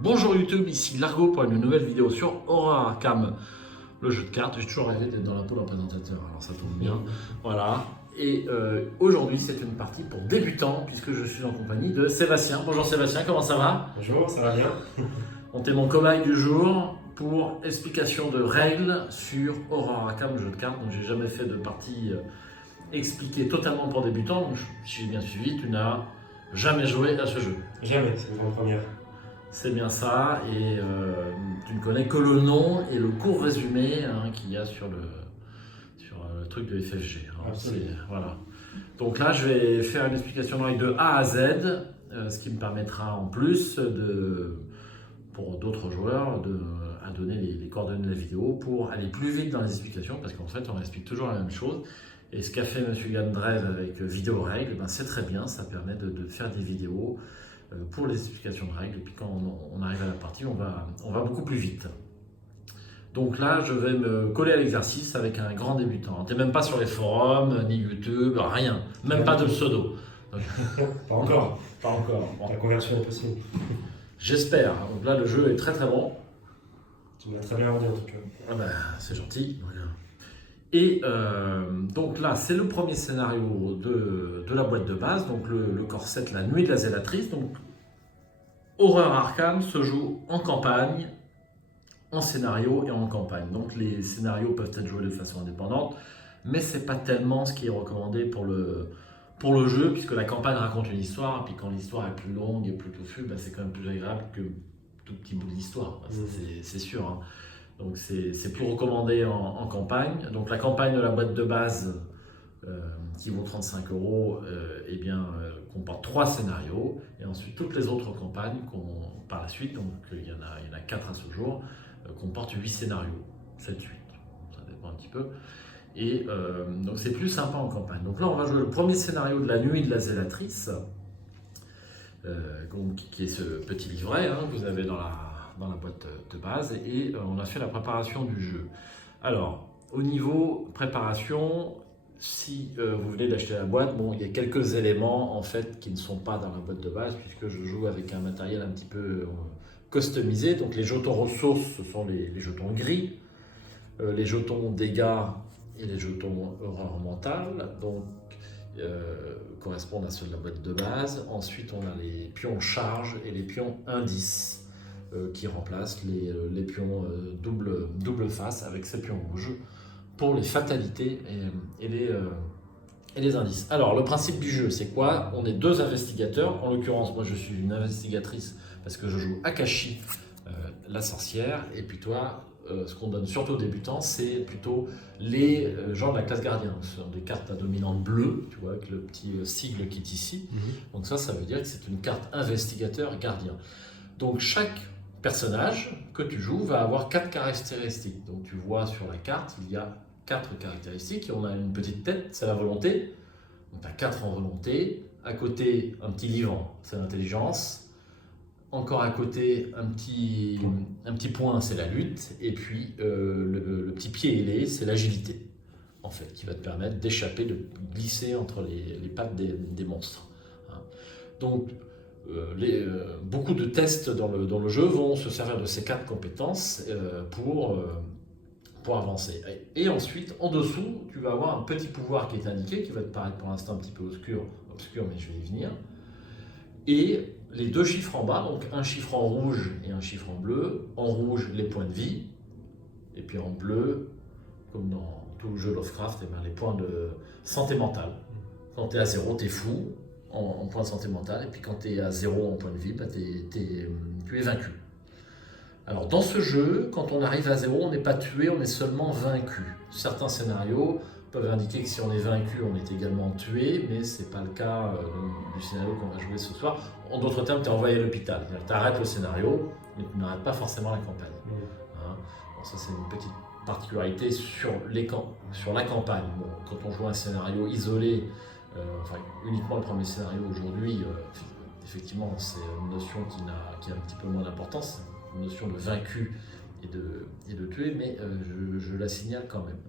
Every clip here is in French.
Bonjour YouTube, ici Largo pour une nouvelle vidéo sur Horror Arkham, le jeu de cartes. J'ai toujours rêvé d'être dans la peau d'un présentateur, alors ça tombe bien. Voilà. Et aujourd'hui, c'est une partie pour débutants, puisque je suis en compagnie de Sébastien. Bonjour Sébastien, comment ça va? Bonjour, ça va bien? On est mon cobaye du jour pour explication de règles sur Horror Arkham, le jeu de cartes. Donc j'ai jamais fait de partie expliquée totalement pour débutants. Donc, si j'ai bien suivi, tu n'as jamais joué à ce jeu. Jamais, c'est une grande première. C'est bien ça, et tu ne connais que le nom et le court résumé qu'il y a sur le truc de FFG. Voilà. Donc là, je vais faire une explication de règle de A à Z, ce qui me permettra en plus, pour d'autres joueurs, à donner les coordonnées de la vidéo pour aller plus vite dans les explications, parce qu'en fait, on explique toujours la même chose. Et ce qu'a fait M. Gandrev avec Vidéo Règles, ben c'est très bien, ça permet de faire des vidéos pour les explications de règles, et puis quand on arrive à la partie, on va beaucoup plus vite. Donc là, je vais me coller à l'exercice avec un grand débutant. Tu n'es même pas sur les forums, ni YouTube, rien, même pas de pseudo. Donc, Pas encore. pas encore. Bon. La conversion est possible. J'espère. Donc là, le jeu est très très bon. Tu m'as très bien rendu en tout cas. Ah ben, c'est gentil. Et donc là, c'est le premier scénario de la boîte de base, donc le corset La Nuit de la Zélatrice. Donc, Horror Arkham se joue en campagne, en scénario et en campagne. Donc les scénarios peuvent être joués de façon indépendante, mais c'est pas tellement ce qui est recommandé pour le jeu, puisque la campagne raconte une histoire, et puis quand l'histoire est plus longue et plus touffue, ben c'est quand même plus agréable que tout petit bout de l'histoire, c'est sûr. Hein. Donc c'est plus recommandé en campagne. Donc la campagne de la boîte de base, qui vaut 35 €, eh bien, comporte 3 scénarios, et ensuite toutes les autres campagnes par la suite, donc il y en a 4 à ce jour, comportent 8 scénarios, 7, 8, ça dépend un petit peu. Et donc c'est plus sympa en campagne. Donc là on va jouer le premier scénario de La Nuit de la Zélatrice, qui est ce petit livret que vous avez dans la boîte de base, et on a fait la préparation du jeu. Alors, au niveau préparation, si vous venez d'acheter la boîte, bon, il y a quelques éléments en fait qui ne sont pas dans la boîte de base, puisque je joue avec un matériel un petit peu customisé. Donc les jetons ressources, ce sont les jetons gris, les jetons dégâts et les jetons horreur mentale, donc correspondent à ceux de la boîte de base. Ensuite, on a les pions charge et les pions indices, qui remplacent les pions double face avec ces pions rouges pour les fatalités et les indices. Alors, le principe du jeu, c'est quoi? On est deux investigateurs. En l'occurrence, moi, je suis une investigatrice parce que je joue Akashi, la sorcière. Et puis toi, ce qu'on donne surtout aux débutants, c'est plutôt les gens de la classe gardien. Ce sont des cartes à dominante bleue, tu vois, avec le petit sigle qui est ici. Donc ça veut dire que c'est une carte investigateur gardien. Donc chaque personnage que tu joues va avoir 4 caractéristiques. Donc tu vois sur la carte, il y a 4 caractéristiques, et on a une petite tête, c'est la volonté. Donc tu as 4 en volonté. À côté, un petit livre, c'est l'intelligence. Encore à côté, un petit point, c'est la lutte. Et puis le petit pied ailé, c'est l'agilité, en fait, qui va te permettre d'échapper, de glisser entre les pattes des monstres. Donc, beaucoup de tests dans le jeu vont se servir de ces 4 compétences pour avancer. Et ensuite, en dessous, tu vas avoir un petit pouvoir qui est indiqué, qui va te paraître pour l'instant un petit peu obscur, mais je vais y venir. Et les 2 chiffres en bas, donc un chiffre en rouge et un chiffre en bleu. En rouge, les points de vie, et puis en bleu, comme dans tout le jeu Lovecraft, les points de santé mentale. Quand tu es à 0, tu es fou en point de santé mentale, et puis quand tu es à 0 en point de vie, tu es vaincu. Alors dans ce jeu, quand on arrive à 0, on n'est pas tué, on est seulement vaincu. Certains scénarios peuvent indiquer que si on est vaincu, on est également tué, mais ce n'est pas le cas du scénario qu'on va jouer ce soir. En d'autres termes, tu es envoyé à l'hôpital. Tu arrêtes le scénario, mais tu n'arrêtes pas forcément la campagne. Bon, ça, c'est une petite particularité sur la campagne. Bon, quand on joue un scénario isolé, uniquement le premier scénario aujourd'hui, effectivement, c'est une notion qui a un petit peu moins d'importance, une notion de vaincu et de tuer, mais je la signale quand même.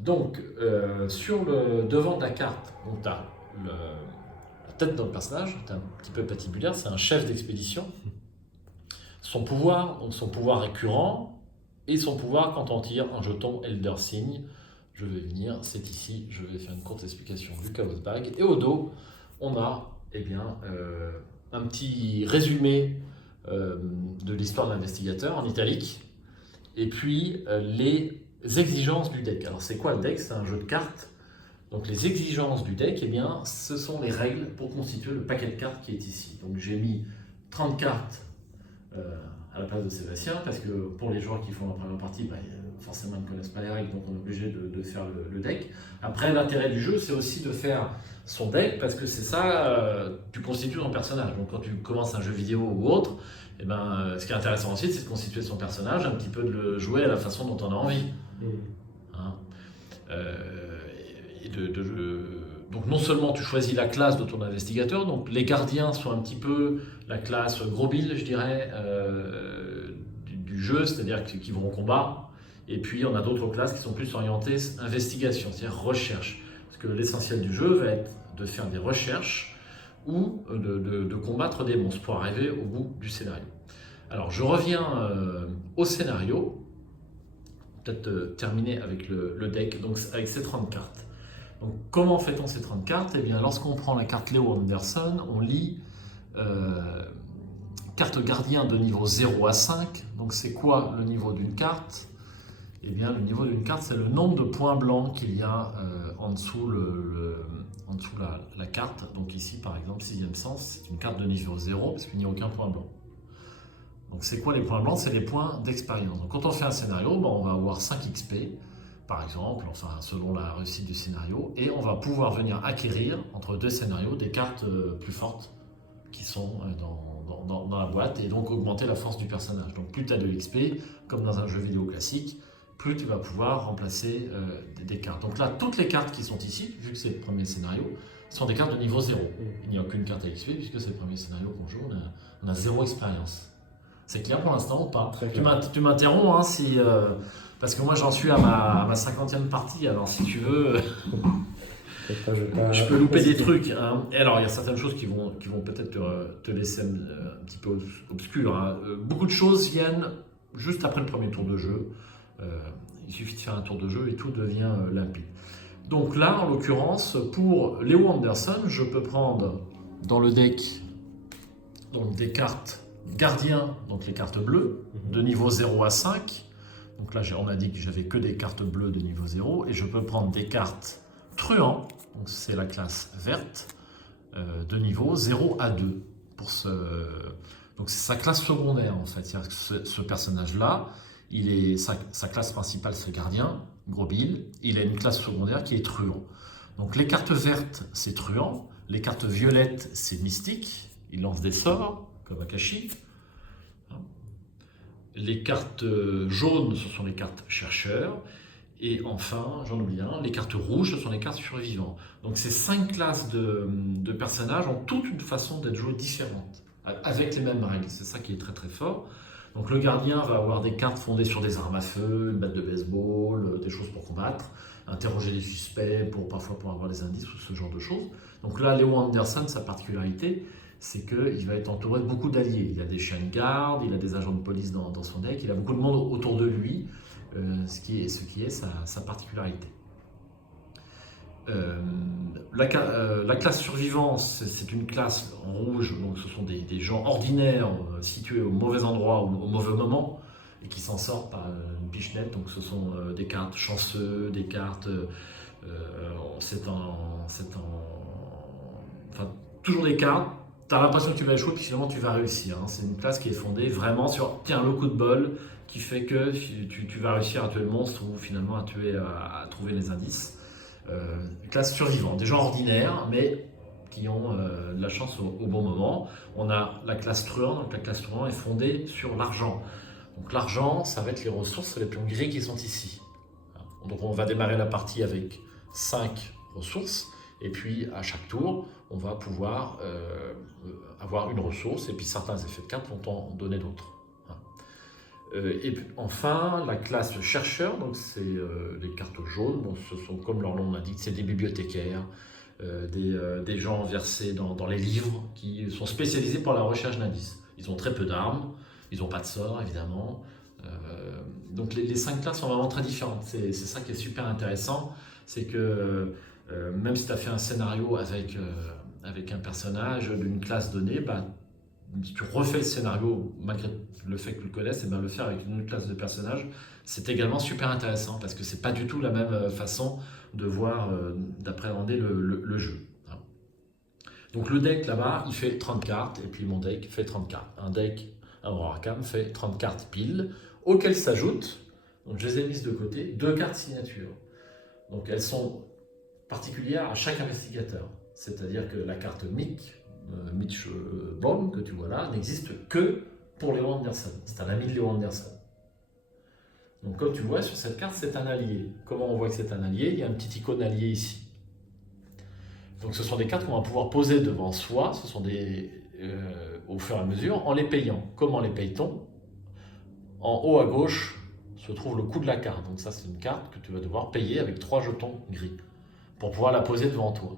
Donc, sur le devant de la carte, tu as la tête d'un personnage, c'est un petit peu patibulaire, c'est un chef d'expédition. son pouvoir, donc son pouvoir récurrent, et son pouvoir quand on tire un jeton Elder Sign. Je vais venir, c'est ici, je vais faire une courte explication du Chaos Bag. Et au dos, on a un petit résumé de l'histoire de l'investigateur en italique, et puis les exigences du deck. Alors c'est quoi le deck? C'est un jeu de cartes. Donc les exigences du deck, eh bien, ce sont les règles pour constituer le paquet de cartes qui est ici. Donc j'ai mis 30 cartes à la place de Sébastien, parce que pour les joueurs qui font la première partie, forcément ils ne connaissent pas les règles, donc on est obligé de faire le deck. Après, l'intérêt du jeu, c'est aussi de faire son deck, parce que c'est ça, tu constitues ton personnage. Donc quand tu commences un jeu vidéo ou autre, eh ben, ce qui est intéressant aussi, c'est de constituer son personnage, un petit peu de le jouer à la façon dont on a envie. Hein. Donc non seulement tu choisis la classe de ton investigateur, donc les gardiens sont un petit peu la classe gros bill, je dirais, du jeu, c'est-à-dire qu'ils vont au combat, et puis on a d'autres classes qui sont plus orientées investigation, c'est-à-dire recherche, parce que l'essentiel du jeu va être de faire des recherches ou de combattre des monstres pour arriver au bout du scénario. Alors je reviens au scénario, peut-être terminer avec le deck, donc avec ces 30 cartes. Donc, comment fait-on ces 30 cartes? Eh bien, lorsqu'on prend la carte Leo Anderson, on lit carte gardien de niveau 0 à 5. Donc, c'est quoi le niveau d'une carte? Eh bien, le niveau d'une carte, c'est le nombre de points blancs qu'il y a en dessous, la carte. Donc, ici, par exemple, 6e sens, c'est une carte de niveau 0 parce qu'il n'y a aucun point blanc. Donc, c'est quoi les points blancs? C'est les points d'expérience. Donc, quand on fait un scénario, on va avoir 5 XP. Par exemple, enfin, selon la réussite du scénario, et on va pouvoir venir acquérir entre deux scénarios des cartes plus fortes qui sont dans la boîte, et donc augmenter la force du personnage. Donc plus tu as de XP, comme dans un jeu vidéo classique, plus tu vas pouvoir remplacer des cartes. Donc là, toutes les cartes qui sont ici, vu que c'est le premier scénario, sont des cartes de niveau 0. Il n'y a aucune carte à XP, puisque c'est le premier scénario qu'on joue, on a 0 expérience. C'est clair pour l'instant ou pas? Tu m'interromps si... parce que moi j'en suis à ma 50e partie, alors si tu veux, je peux louper des trucs. Hein. Et alors il y a certaines choses qui vont peut-être te laisser un petit peu obscur. Hein. Beaucoup de choses viennent juste après le premier tour de jeu. Il suffit de faire un tour de jeu et tout devient limpide. Donc là, en l'occurrence, pour Leo Anderson, je peux prendre dans le deck donc, des cartes gardiens, donc les cartes bleues, de niveau 0 à 5. Donc là, on a dit que j'avais que des cartes bleues de niveau 0, et je peux prendre des cartes truands, donc c'est la classe verte, de niveau 0 à 2. Donc c'est sa classe secondaire en fait, c'est-à-dire que ce personnage-là, sa classe principale c'est gardien, gros bill, il a une classe secondaire qui est truand. Donc les cartes vertes c'est truand, les cartes violettes c'est mystique, il lance des sorts, comme Akashi. Les cartes jaunes, ce sont les cartes chercheurs. Et enfin, j'en oublie un, les cartes rouges, ce sont les cartes survivants. Donc ces 5 classes de personnages ont toute une façon d'être jouées différente, avec les mêmes règles. C'est ça qui est très très fort. Donc le gardien va avoir des cartes fondées sur des armes à feu, une batte de baseball, des choses pour combattre, interroger les suspects parfois pour avoir des indices ou ce genre de choses. Donc là, Leo Anderson, sa particularité, c'est qu'il va être entouré de beaucoup d'alliés. Il a des chiens de garde, il a des agents de police dans son deck, il a beaucoup de monde autour de lui, ce qui est sa particularité. La classe survivance, c'est une classe en rouge, donc ce sont des gens ordinaires situés au mauvais endroit ou au mauvais moment, et qui s'en sortent par une pichenette. Donc ce sont des cartes chanceux, des cartes... enfin, toujours des cartes. Tu as l'impression que tu vas échouer, puis finalement tu vas réussir. Hein. C'est une classe qui est fondée vraiment sur le coup de bol qui fait que tu vas réussir à tuer le monstre ou finalement à trouver les indices. Classe survivante, des gens ordinaires, mais qui ont de la chance au bon moment. On a la classe truand, donc la classe truand est fondée sur l'argent. Donc l'argent, ça va être les ressources les pions gris qui sont ici. Donc on va démarrer la partie avec 5 ressources. Et puis à chaque tour, on va pouvoir avoir une ressource, et puis certains effets de cartes vont en donner d'autres. Et puis, enfin, la classe chercheur, donc c'est les cartes jaunes, donc ce sont, comme leur nom l'indique, c'est des bibliothécaires, des gens versés dans les livres qui sont spécialisés pour la recherche d'indices. Ils ont très peu d'armes, Ils n'ont pas de sort, évidemment. Donc les 5 classes sont vraiment très différentes. C'est ça qui est super intéressant. C'est que même si tu as fait un scénario avec un personnage d'une classe donnée, bah, si tu refais le scénario, malgré le fait que tu le connaisses, et bien le faire avec une autre classe de personnages, c'est également super intéressant parce que c'est pas du tout la même façon de voir, d'appréhender le jeu. Donc le deck là-bas, il fait 30 cartes, et puis mon deck fait 30 cartes. Un Warcam fait 30 cartes pile, auxquelles s'ajoutent, donc je les ai mises de côté, 2 cartes signature. Donc elles sont particulières à chaque investigateur. C'est-à-dire que la carte Mitch Baum, que tu vois là, n'existe que pour Léo Anderson. C'est un ami de Léo Anderson. Donc comme tu vois, sur cette carte, c'est un allié. Comment on voit que c'est un allié? Il y a un petit icône allié ici. Donc ce sont des cartes qu'on va pouvoir poser devant soi, ce sont au fur et à mesure, en les payant. Comment les paye-t-on? En haut à gauche se trouve le coût de la carte. Donc ça, c'est une carte que tu vas devoir payer avec 3 jetons gris pour pouvoir la poser devant toi.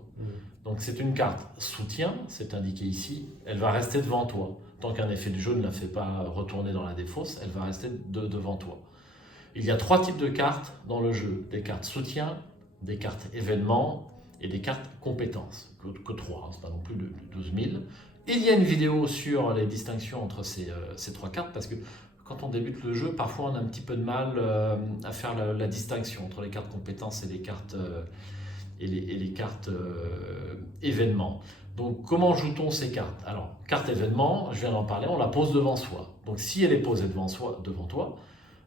Donc c'est une carte soutien, c'est indiqué ici, elle va rester devant toi. Tant qu'un effet du jeu ne la fait pas retourner dans la défausse, elle va rester devant toi. Il y a 3 types de cartes dans le jeu. Des cartes soutien, des cartes événements et des cartes compétences. Que 3, c'est pas non plus de 12 000. Il y a une vidéo sur les distinctions entre ces 3 cartes parce que quand on débute le jeu, parfois on a un petit peu de mal à faire la distinction entre les cartes compétences et les cartes, les cartes événements. Donc comment joue-t-on ces cartes? Alors, carte événement, je viens d'en parler, on la pose devant soi. Donc si elle est posée devant toi,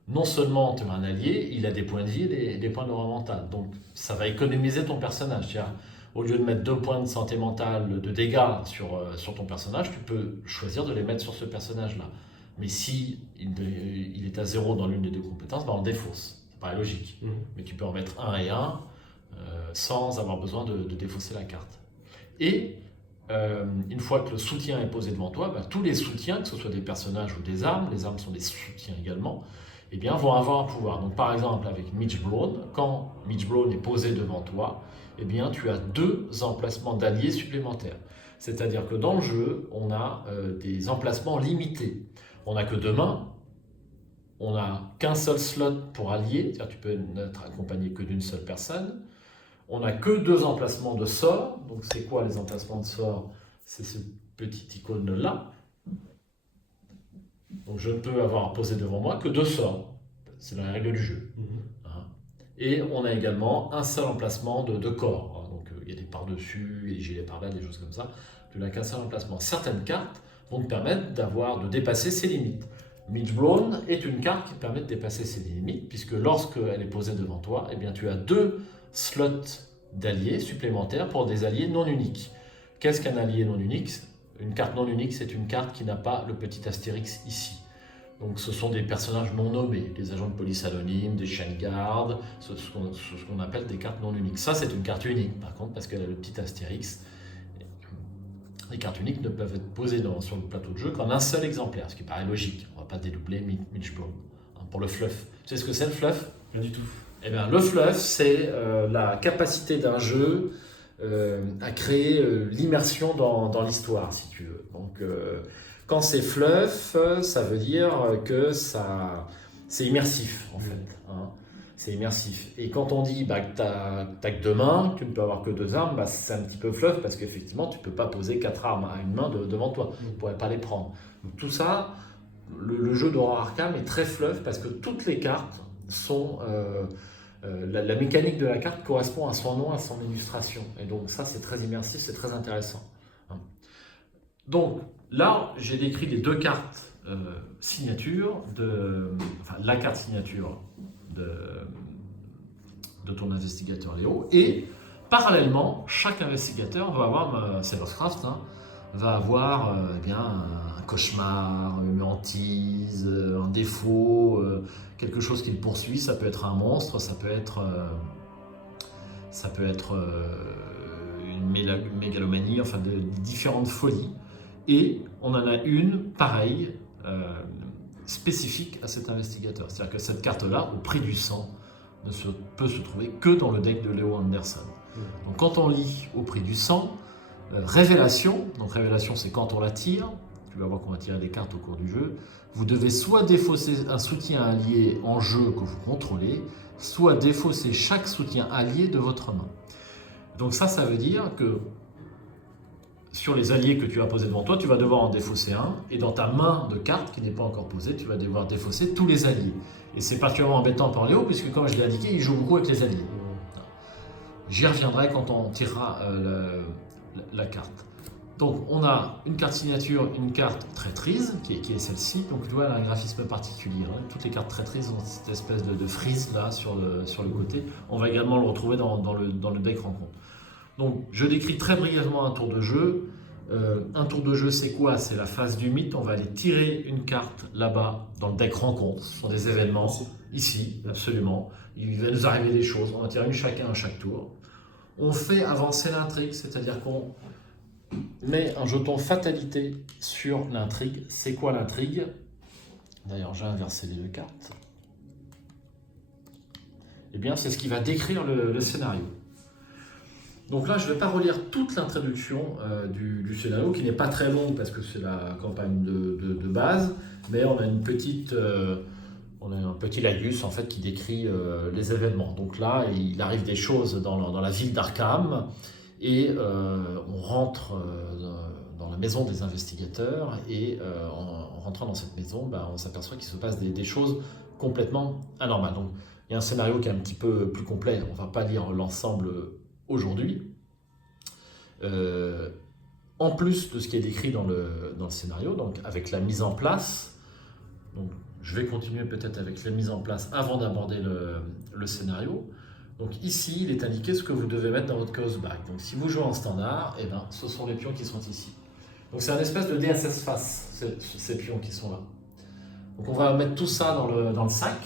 non seulement tu as un allié, il a des points de vie et des points de aura mentale. Donc ça va économiser ton personnage. Au lieu de mettre 2 points de santé mentale, de dégâts sur ton personnage, tu peux choisir de les mettre sur ce personnage-là. Mais si il est à 0 dans l'une des 2 compétences, bah on le défausse. Ça paraît logique. Mais tu peux en mettre 1 et 1 sans avoir besoin de défausser la carte. Et une fois que le soutien est posé devant toi, bah, tous les soutiens, que ce soit des personnages ou des armes, les armes sont des soutiens également, eh bien, vont avoir un pouvoir. Donc par exemple avec Mitch Brown, quand Mitch Brown est posé devant toi, eh bien, tu as 2 emplacements d'alliés supplémentaires. C'est-à-dire que dans le jeu, on a des emplacements limités. On n'a que 2 mains, on n'a qu'un seul slot pour allier, c'est-à-dire tu peux n'être accompagné que d'une seule personne. On n'a que 2 emplacements de sorts. Donc c'est quoi les emplacements de sorts? C'est ce petit icône-là. Donc je ne peux avoir posé devant moi que 2 sorts. C'est la règle du jeu. Et on a également un seul emplacement de corps. Donc il y a des par-dessus, et des gilets par-là, des choses comme ça. Tu n'as qu'un seul emplacement. Certaines cartes vont te permettre de dépasser ces limites. Mitch Brown est une carte qui te permet de dépasser ces limites, puisque lorsqu'elle est posée devant toi, eh bien, tu as 2 slots d'alliés supplémentaires pour des alliés non uniques. Qu'est-ce qu'un allié non unique? Une carte non unique, c'est une carte qui n'a pas le petit astérix ici. Donc ce sont des personnages non nommés, des agents de police anonymes, des chiens de garde, ce qu'on appelle des cartes non uniques. Ça, c'est une carte unique, par contre, parce qu'elle a le petit astérix. Les cartes uniques ne peuvent être posées sur le plateau de jeu qu'en un seul exemplaire, ce qui paraît logique. On ne va pas dédoubler Mitch Brown. Pour le fluff. Tu sais ce que c'est le fluff? Pas du tout. Eh bien, le fluff, c'est la capacité d'un jeu à créer l'immersion dans l'histoire, si tu veux. Donc, quand c'est fluff, ça veut dire que c'est immersif, en fait. C'est immersif. Et quand on dit que tu n'as que 2 mains, que tu ne peux avoir que 2 armes, c'est un petit peu fluff parce qu'effectivement, tu ne peux pas poser 4 armes à une main devant toi. Tu ne pourrais pas les prendre. Donc, tout ça, le jeu d'Horror Arkham est très fluff parce que toutes les cartes sont... la mécanique de la carte correspond à son nom, à son illustration. Et donc ça, c'est très immersif, c'est très intéressant. Donc là, j'ai décrit les 2 cartes signature, la carte signature de ton investigateur Léo. Et parallèlement, chaque investigateur va avoir, c'est Lovecraft, va avoir un cauchemar, une hantise, un défaut, quelque chose qui le poursuit. Ça peut être un monstre, ça peut être une mégalomanie, enfin de différentes folies. Et on en a une pareille, spécifique à cet investigateur. C'est-à-dire que cette carte-là, au prix du sang, peut se trouver que dans le deck de Léo Anderson. Donc quand on lit au prix du sang, révélation, donc révélation c'est quand on la tire, tu vas voir qu'on va tirer des cartes au cours du jeu, vous devez soit défausser un soutien allié en jeu que vous contrôlez, soit défausser chaque soutien allié de votre main. Donc ça veut dire que sur les alliés que tu as posés devant toi, tu vas devoir en défausser un, et dans ta main de cartes qui n'est pas encore posée, tu vas devoir défausser tous les alliés. Et c'est particulièrement embêtant pour Léo, puisque comme je l'ai indiqué, il joue beaucoup avec les alliés. J'y reviendrai quand on tirera la carte. Donc on a une carte signature, une carte traîtrise, qui est celle-ci. Donc tu vois, elle a un graphisme particulier. Hein. Toutes les cartes traîtrises ont cette espèce de frise là sur le côté. On va également le retrouver dans le deck rencontre. Donc je décris très brièvement un tour de jeu. Un tour de jeu, c'est quoi? C'est la phase du mythe. On va aller tirer une carte là-bas dans le deck rencontre. Ce sont des événements. Ici, absolument. Il va nous arriver des choses. On va tirer une chacun à chaque tour. On fait avancer l'intrigue, c'est-à-dire qu'on met un jeton fatalité sur l'intrigue. C'est quoi l'intrigue? D'ailleurs, j'ai inversé les deux cartes. Eh bien, c'est ce qui va décrire le scénario. Donc là, je ne vais pas relire toute l'introduction du scénario, qui n'est pas très longue parce que c'est la campagne de base, mais on a un petit laïus en fait qui décrit les événements. Donc là, il arrive des choses dans la ville d'Arkham et on rentre dans la maison des investigateurs et en rentrant dans cette maison, on s'aperçoit qu'il se passe des choses complètement anormales. Donc il y a un scénario qui est un petit peu plus complet. On ne va pas lire l'ensemble aujourd'hui. En plus de ce qui est décrit dans le scénario, donc avec la mise en place, donc je vais continuer peut-être avec la mise en place avant d'aborder le scénario. Donc ici, il est indiqué ce que vous devez mettre dans votre chaos bag. Donc si vous jouez en standard, eh ben, ce sont les pions qui sont ici. Donc c'est un espèce de DSS face, ces pions qui sont là. Donc on va mettre tout ça dans le sac.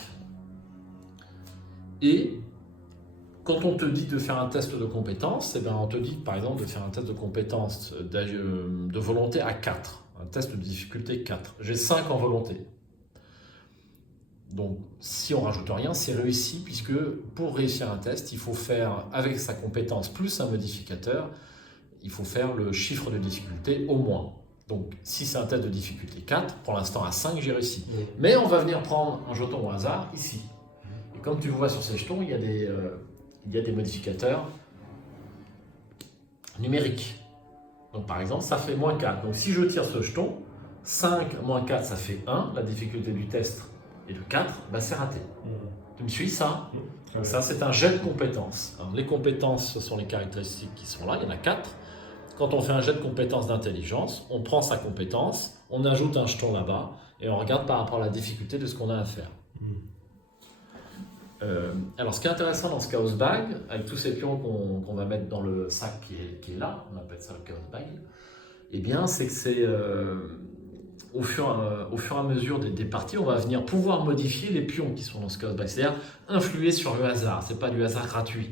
Et quand on te dit de faire un test de compétence, eh ben, on te dit par exemple de faire un test de compétence de volonté à 4. Un test de difficulté 4. J'ai 5 en volonté. Donc, si on ne rajoute rien, c'est réussi, puisque pour réussir un test, il faut faire, avec sa compétence plus un modificateur, il faut faire le chiffre de difficulté au moins. Donc, si c'est un test de difficulté 4, pour l'instant à 5, j'ai réussi. Mais on va venir prendre un jeton au hasard, ici. Et comme tu vois sur ces jetons, il y a des modificateurs numériques. Donc, par exemple, ça fait moins 4. Donc, si je tire ce jeton, 5 moins 4, ça fait 1. La difficulté du test et de 4, c'est raté. Tu me suis ça? Donc ça, c'est un jet de compétences. Alors, les compétences, ce sont les caractéristiques qui sont là, il y en a 4. Quand on fait un jet de compétences d'intelligence, on prend sa compétence, on ajoute un jeton là-bas, et on regarde par rapport à la difficulté de ce qu'on a à faire. Alors, ce qui est intéressant dans ce Chaos Bag, avec tous ces pions qu'on va mettre dans le sac qui est là, on appelle ça le Chaos Bag, eh bien, c'est que c'est... Au fur et à mesure des parties, on va venir pouvoir modifier les pions qui sont dans ce Chaos Bag, c'est-à-dire influer sur le hasard. C'est pas du hasard gratuit.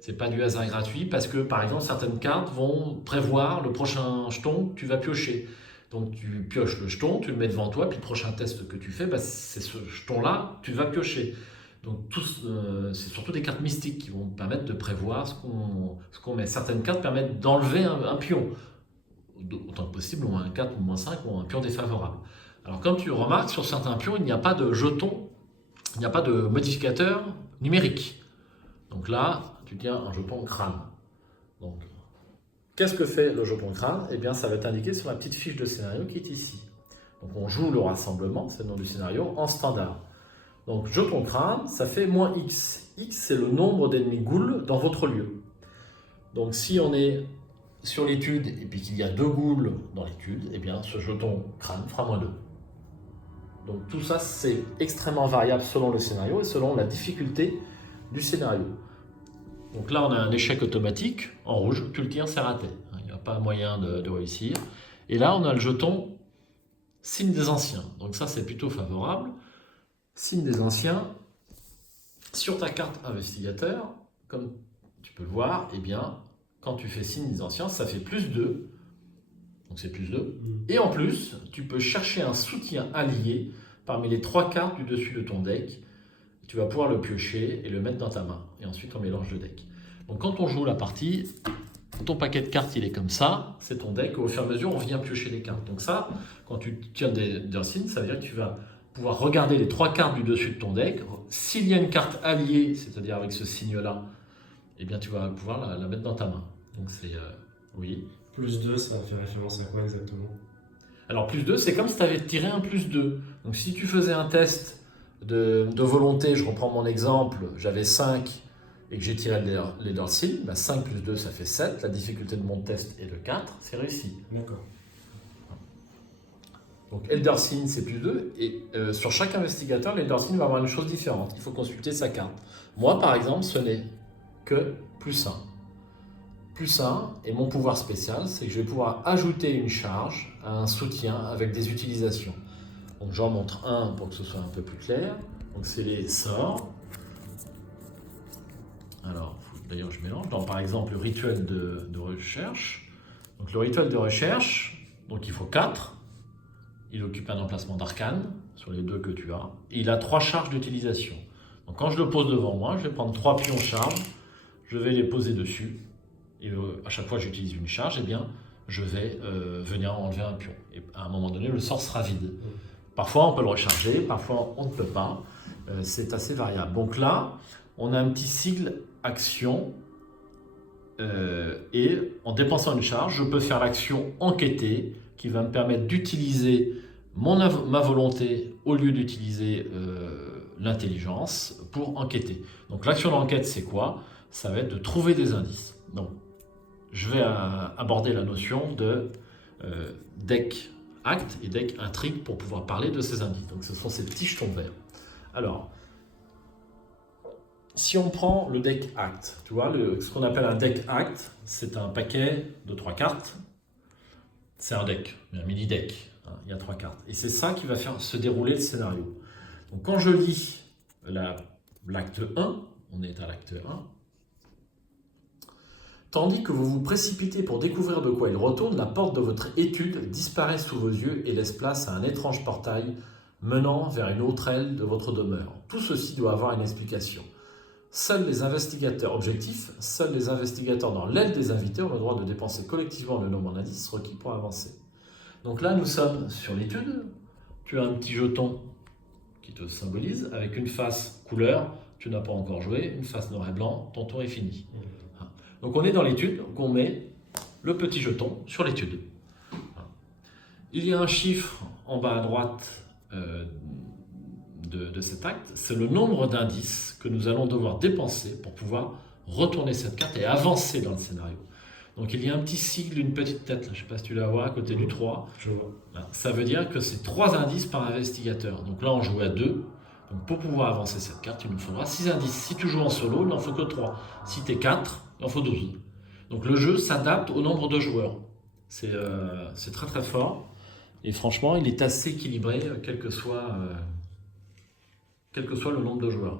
C'est pas du hasard gratuit parce que, par exemple, certaines cartes vont prévoir le prochain jeton que tu vas piocher. Donc tu pioches le jeton, tu le mets devant toi, puis le prochain test que tu fais, c'est ce jeton-là que tu vas piocher. Donc c'est surtout des cartes mystiques qui vont permettre de prévoir ce qu'on met. Certaines cartes permettent d'enlever un pion. Autant que possible, au moins 4 ou moins 5 ou un pion défavorable. Alors comme tu remarques, sur certains pions, il n'y a pas de jeton, il n'y a pas de modificateur numérique. Donc là, tu tiens un jeton crâne. Donc, qu'est-ce que fait le jeton crâne? Eh bien, ça va être indiqué sur la petite fiche de scénario qui est ici. Donc on joue le rassemblement, c'est le nom du scénario, en standard. Donc jeton crâne, ça fait moins X. X, c'est le nombre d'ennemis ghouls dans votre lieu. Donc si on est sur l'étude, et puis qu'il y a 2 ghouls dans l'étude, eh bien ce jeton crâne fera moins 2. Donc tout ça, c'est extrêmement variable selon le scénario et selon la difficulté du scénario. Donc là, on a un échec automatique, en rouge, tu le tires, c'est raté. Il n'y a pas moyen de réussir. Et là, on a le jeton signe des anciens. Donc ça, c'est plutôt favorable. Signe des anciens, sur ta carte investigateur, comme tu peux le voir, eh bien, quand tu fais signe des anciens, ça fait plus 2. Donc c'est plus 2. Et en plus, tu peux chercher un soutien allié parmi les 3 cartes du dessus de ton deck. Tu vas pouvoir le piocher et le mettre dans ta main. Et ensuite, on mélange le deck. Donc quand on joue la partie, ton paquet de cartes il est comme ça, c'est ton deck, au fur et à mesure on vient piocher les cartes. Donc ça, quand tu tiens des signes, ça veut dire que tu vas pouvoir regarder les 3 cartes du dessus de ton deck. S'il y a une carte alliée, c'est-à-dire avec ce signe-là, eh bien tu vas pouvoir la mettre dans ta main. Donc c'est... oui. Plus 2, ça fait référence à quoi exactement? Alors plus 2, c'est comme si tu avais tiré un plus 2. Donc si tu faisais un test de volonté, je reprends mon exemple, j'avais 5 et que j'ai tiré le leader sign, 5 plus 2 ça fait 7, la difficulté de mon test est de 4, c'est réussi. D'accord. Donc Elder Sign c'est plus 2 et sur chaque investigateur, l'Elder Sign va avoir une chose différente, il faut consulter sa carte. Moi par exemple, ce n'est que plus 1. Plus 1, et mon pouvoir spécial, c'est que je vais pouvoir ajouter une charge à un soutien avec des utilisations. Donc j'en montre un pour que ce soit un peu plus clair. Donc c'est les sorts. Alors, d'ailleurs je mélange. Donc, par exemple le rituel de recherche. Donc le rituel de recherche, donc il faut 4. Il occupe un emplacement d'arcane sur les 2 que tu as. Et il a 3 charges d'utilisation. Donc quand je le pose devant moi, je vais prendre 3 pions charge. Je vais les poser dessus. Et à chaque fois que j'utilise une charge, eh bien, je vais venir enlever un pion. Et à un moment donné, le sort sera vide. Parfois, on peut le recharger, parfois, on ne peut pas. C'est assez variable. Donc là, on a un petit sigle action. Et en dépensant une charge, je peux faire l'action enquêter qui va me permettre d'utiliser ma volonté au lieu d'utiliser l'intelligence pour enquêter. Donc l'action d'enquête, c'est quoi? Ça va être de trouver des indices. Donc, je vais aborder la notion de deck act et deck intrigue pour pouvoir parler de ces indices. Donc ce sont ces petits jetons verts. Alors, si on prend le deck act, tu vois, ce qu'on appelle un deck act, c'est un paquet de 3 cartes. C'est un deck, un mini deck. Hein, il y a 3 cartes. Et c'est ça qui va faire se dérouler le scénario. Donc quand je lis l'acte 1, on est à l'acte 1, tandis que vous vous précipitez pour découvrir de quoi il retourne, la porte de votre étude disparaît sous vos yeux et laisse place à un étrange portail menant vers une autre aile de votre demeure. Tout ceci doit avoir une explication. Seuls les investigateurs objectifs, seuls les investigateurs dans l'aile des invités ont le droit de dépenser collectivement le nombre d'indices requis pour avancer. Donc là, nous sommes sur l'étude. Tu as un petit jeton qui te symbolise avec une face couleur, tu n'as pas encore joué, une face noir et blanc, ton tour est fini. Donc on est dans l'étude, donc on met le petit jeton sur l'étude. Il y a un chiffre en bas à droite de cet acte, c'est le nombre d'indices que nous allons devoir dépenser pour pouvoir retourner cette carte et avancer dans le scénario. Donc il y a un petit sigle, une petite tête, là, je ne sais pas si tu la vois, à côté du 3. Je vois. Là, ça veut dire que c'est 3 indices par investigateur. Donc là on joue à 2. Donc pour pouvoir avancer cette carte, il nous faudra 6 indices. Si tu joues en solo, il n'en faut que 3. Si tu es 4, il en faut 12. Donc le jeu s'adapte au nombre de joueurs. C'est très très fort. Et franchement, il est assez équilibré, quel que soit le nombre de joueurs.